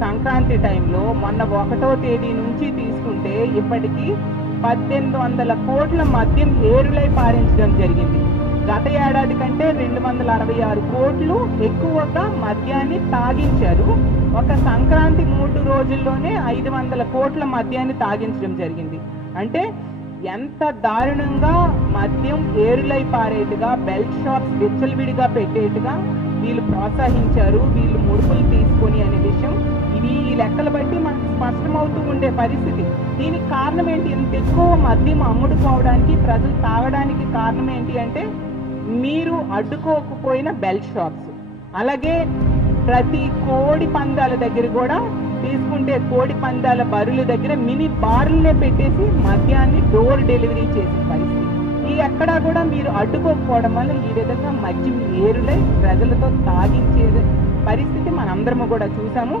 సంక్రాంతి టైంలో మొన్న 1వ తేదీ నుంచి తీసుకుంటే ఇప్పటికీ 1800 కోట్ల మద్యం ఏరులై పారించడం జరిగింది. గత ఏడాది కంటే 266 కోట్లు ఎక్కువగా మద్యాన్ని తాగించారు. ఒక సంక్రాంతి 3 రోజుల్లోనే 500 కోట్ల మద్యాన్ని తాగించడం జరిగింది. అంటే ఎంత దారుణంగా మద్యం ఏరులై పారేట్టుగా, బెల్ట్ షాప్స్ విచ్చలవిడిగా పెట్టేట్టుగా వీళ్ళు ప్రోత్సహించారు, వీళ్ళు ముడుపులు తీసుకొని అనే విషయం ఈ లెక్కలు బట్టి మనకు స్పష్టమవుతూ ఉండే పరిస్థితి. దీనికి కారణం ఏంటి? ఇంత ఎక్కువ మద్యం అమ్ముడుపోవడానికి, ప్రజలు తాగడానికి కారణం ఏంటి అంటే మీరు అడ్డుకోకపోయిన బెల్ట్ షాప్స్. అలాగే ప్రతి కోడి పందాల దగ్గర కూడా తీసుకుంటే కోడి పందాల బరుల దగ్గర మినీ బార్లనే పెట్టేసి మద్యాన్ని డోర్ డెలివరీ చేసే పరిస్థితి. ఈ ఎక్కడా కూడా మీరు అడ్డుకోకపోవడం వల్ల ఈ విధంగా మద్యం ఏరులై ప్రజలతో తాగించే పరిస్థితి మనందరము కూడా చూసాము.